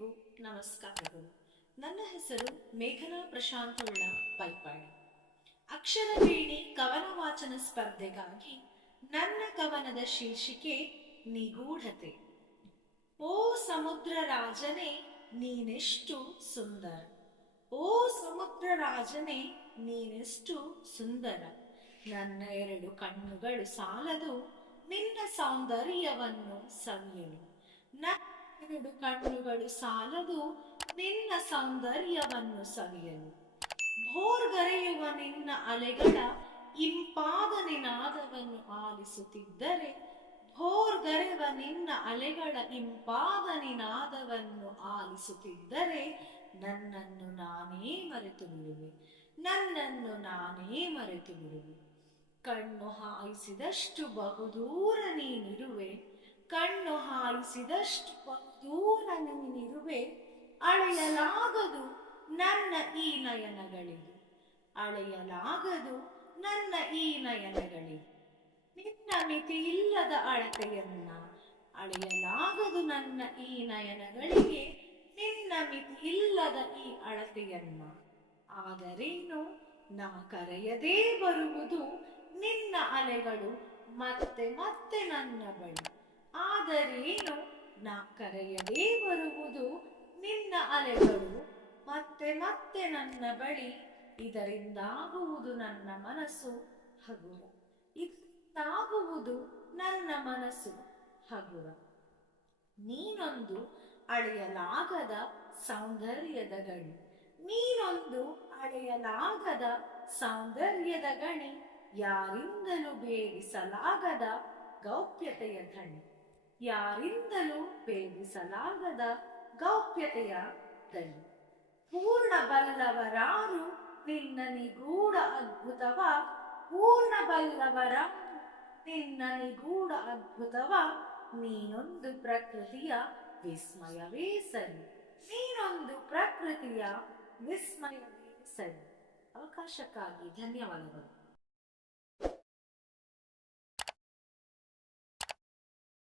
ಎಲ್ರಿಗೂ ನಮಸ್ಕಾರಗಳು. ನನ್ನ ಹೆಸರು ಮೇಘನಾ ಪ್ರಶಾಂತ್ ಉಳ್ಳ ಪೈಪಾಡಿ. ಅಕ್ಷರವೀಣಿ ಕವನ ವಾಚನ ಸ್ಪರ್ಧೆಗಾಗಿ ನನ್ನ ಕವನದ ಶೀರ್ಷಿಕೆ ನಿಗೂಢತೆ. ಓ ಸಮುದ್ರ ರಾಜನೇ ನೀನೆಷ್ಟು ಸುಂದರ, ಓ ಸಮುದ್ರ ರಾಜನೇ ನೀನೆಷ್ಟು ಸುಂದರ. ನನ್ನ ಎರಡು ಕಣ್ಣುಗಳು ಸಾಲದು ನಿನ್ನ ಸೌಂದರ್ಯವನ್ನು ಸವಿಯಲು, ನನ್ನ ಎರಡು ಕಣ್ಣುಗಳು ಸಾಲದು ನಿನ್ನ ಸೌಂದರ್ಯವನ್ನು ಸವಿಯಲು. ಭೋರ್ಗರೆಯುವ ನಿನ್ನ ಅಲೆಗಳ ಇಂಪಾದ ನಿನಾದವನ್ನು ಆಲಿಸುತ್ತಿದ್ದರೆ, ಭೋರ್ಗರೆವ ನಿನ್ನ ಅಲೆಗಳ ಇಂಪಾದ ನಿನಾದವನ್ನು ಆಲಿಸುತ್ತಿದ್ದರೆ ನನ್ನನ್ನು ನಾನೇ ಮರೆತು ಬಿಡುವೆ, ನನ್ನನ್ನು ನಾನೇ ಮರೆತು ಬಿಡುವೆ. ಕಣ್ಣು ಹಾಯಿಸಿದಷ್ಟು ಬಹುದೂರ ನೀನಿರುವೆ, ಕಣ್ಣು ಹಾಯಿಸಿದಷ್ಟು ಬಹುದೂರ ನೀನಿರುವೆ. ಅಳೆಯಲಾಗದು ನನ್ನ ಈ ನಯನಗಳಿಗೆ, ಅಳೆಯಲಾಗದು ನನ್ನ ಈ ನಯನಗಳಿಗೆ. ನಿನ್ನ ಮಿತಿಯಿಲ್ಲದ ಅಳತೆಯನ್ನ ಅಳೆಯಲಾಗದು ನನ್ನ ಈ ನಯನಗಳಿಗೆ, ನಿನ್ನ ಮಿತಿಯಿಲ್ಲದ ಈ ಅಳತೆಯನ್ನ. ಆದರೇನು ನಾ ಕರೆಯದೇ ಬರುವುದು ನಿನ್ನ ಅಲೆಗಳು ಮತ್ತೆ ಮತ್ತೆ ನನ್ನ ಬಳಿ. ಆದರೇನು ನಾ ಕರೆಯದೇ ಬರುವುದು ನಿನ್ನ ಅಲೆಗಳು ಮತ್ತೆ ಮತ್ತೆ ನನ್ನ ಬಳಿ. ಇದರಿಂದಾಗುವುದು ನನ್ನ ಮನಸ್ಸು ಹಗುರ, ಇದರಿಂದಾಗುವುದು ನನ್ನ ಮನಸ್ಸು ಹಗುರ. ನೀನೊಂದು ಅಳೆಯಲಾಗದ ಸೌಂದರ್ಯದ ಗಣಿ, ನೀನೊಂದು ಅಳೆಯಲಾಗದ ಸೌಂದರ್ಯದ ಗಣಿ. ಯಾರಿಂದಲೂ ಭೇದಿಸಲಾಗದ ಗೌಪ್ಯತೆಯ ಧಣಿ, ಯಾರಿಂದಲೂ ಭೇದಿಸಲಾಗದ ಗೌಪ್ಯತೆಯ ಧಣಿ. ಪೂರ್ಣ ಬಲ್ಲವರಾರು ನಿನ್ನ ನಿಗೂಢ ಅದ್ಭುತವ, ಪೂರ್ಣ ಬಲ್ಲವರಾರು ನಿನ್ನ ನಿಗೂಢ ಅದ್ಭುತವ. ನೀನೊಂದು ಪ್ರಕೃತಿಯ ವಿಸ್ಮಯವೇ ಸರಿ, ನೀನೊಂದು ಪ್ರಕೃತಿಯ ವಿಸ್ಮಯವೇ ಸರಿ. ಅವಕಾಶಕ್ಕಾಗಿ ಧನ್ಯವಾದಗಳು.